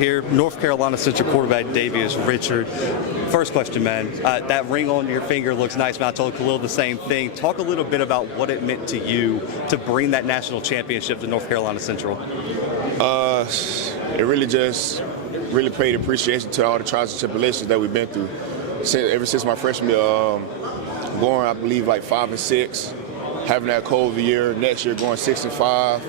here, North Carolina Central quarterback Davius Richard. First question, man. That ring on your finger looks nice, man. I told Khalil the same thing. Talk a little bit about what it meant to you to bring that national championship to North Carolina Central. It really paid appreciation to all the trials and tribulations that we've been through. Ever since my freshman year, going, I believe, like 5-6, having that COVID year, next year going 6-5,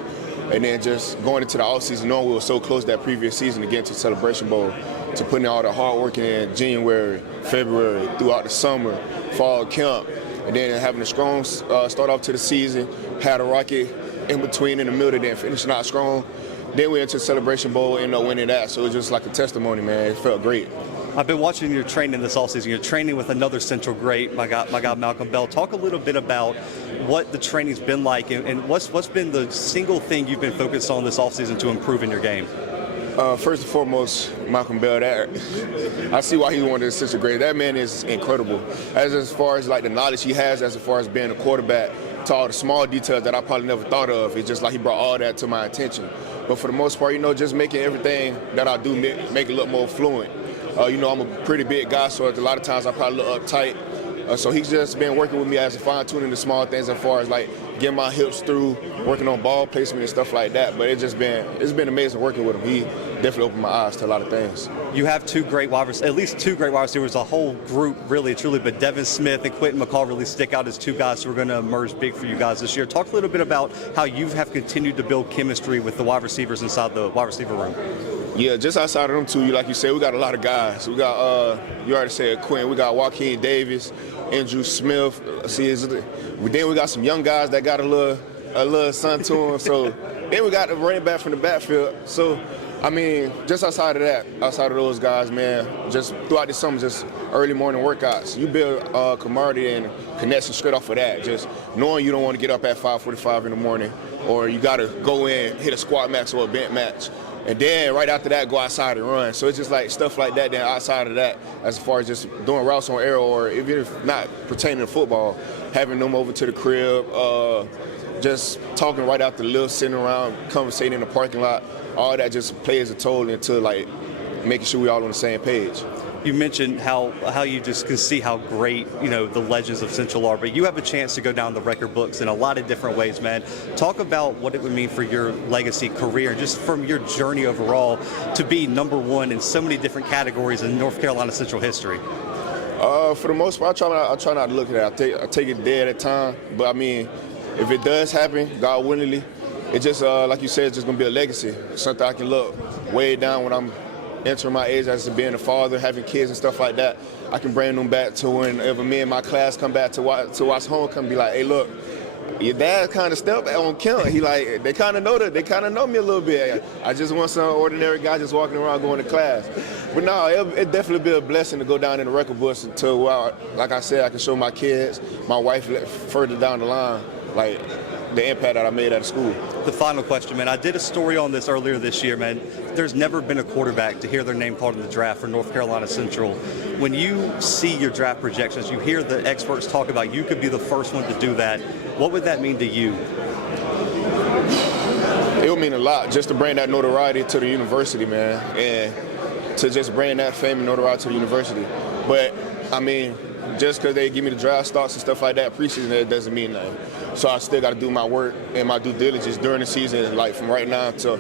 and then just going into the offseason knowing we were so close that previous season to get to the Celebration Bowl, to putting all the hard work in January, February, throughout the summer, fall camp, and then having a strong start off to the season, had a rocket in between in the middle, then finishing out strong. Then we went to the Celebration Bowl and ended up winning that, so it was just like a testimony, man. It felt great. I've been watching your training this offseason. You're training with another Central great, my guy Malcolm Bell. Talk a little bit about what the training's been like and what's been the single thing you've been focused on this offseason to improve in your game. First and foremost, Malcolm Bell, I see why he wanted Central great. That man is incredible. As far as like the knowledge he has, as far as being a quarterback, to all the small details that I probably never thought of. It's just like he brought all that to my attention. But for the most part, just making everything that I do make it look more fluent. I'm a pretty big guy, so a lot of times I probably look uptight. So he's just been working with me as a fine-tuning the small things as far as like getting my hips through, working on ball placement and stuff like that. But it's been amazing working with him. He definitely opened my eyes to a lot of things. You have at least two great wide receivers, a whole group really, truly, but Devin Smith and Quentin McCall really stick out as two guys who are going to emerge big for you guys this year. Talk a little bit about how you have continued to build chemistry with the wide receivers inside the wide receiver room. Yeah, just outside of them two, like you said, we got a lot of guys. We got, you already said Quinn, we got Joaquin Davis, Andrew Smith. Then we got some young guys that got a little sun to them. So then we got the running back from the backfield. So, just outside of those guys, man, just throughout the summer, just early morning workouts, you build camaraderie and connection straight off of that. Just knowing you don't want to get up at 5:45 in the morning, or you got to go in, hit a squat match or a bench match. And then right after that, go outside and run. So it's just like stuff like that. Then outside of that, as far as just doing routes on air, or even if not pertaining to football, having them over to the crib, just talking right after the lift, sitting around, conversating in the parking lot, all that just plays a toll into like making sure we all on the same page. You mentioned how you just can see how great, the legends of Central are, but you have a chance to go down the record books in a lot of different ways, man. Talk about what it would mean for your legacy career, just from your journey overall, to be #1 in so many different categories in North Carolina Central history. For the most part, I try not to look at it. I take it day at a time, but if it does happen, God willingly, it just, like you said, it's just going to be a legacy, something I can look way down when I'm entering my age as being a father, having kids and stuff like that. I can bring them back to whenever me and my class come back to watch homecoming, be like, hey, look, your dad kind of stepped on Kemp. They kind of know me a little bit. I just want some ordinary guy just walking around going to class. But no, it definitely be a blessing to go down in the record books until, like I said, I can show my kids, my wife further down the line, like the impact that I made at school. The final question, man. I did a story on this earlier this year, man. There's never been a quarterback to hear their name called in the draft for North Carolina Central. When you see your draft projections, you hear the experts talk about you could be the first one to do that. What would that mean to you? It would mean a lot just to bring that notoriety to the university, man, and to just bring that fame and notoriety to the university. But, just because they give me the draft stocks and stuff like that, preseason, that doesn't mean nothing. So I still got to do my work and my due diligence during the season, like from right now to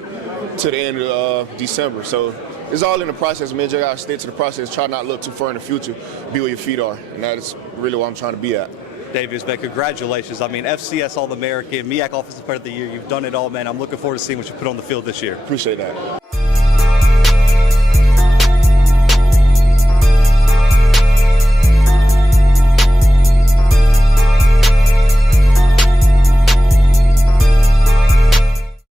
the end of December. So it's all in the process, man. You got to stick to the process. Try not to look too far in the future. Be where your feet are. And that's really what I'm trying to be at. Davius, man, congratulations. FCS All-American, MEAC Offensive Player of the Year. You've done it all, man. I'm looking forward to seeing what you put on the field this year. Appreciate that.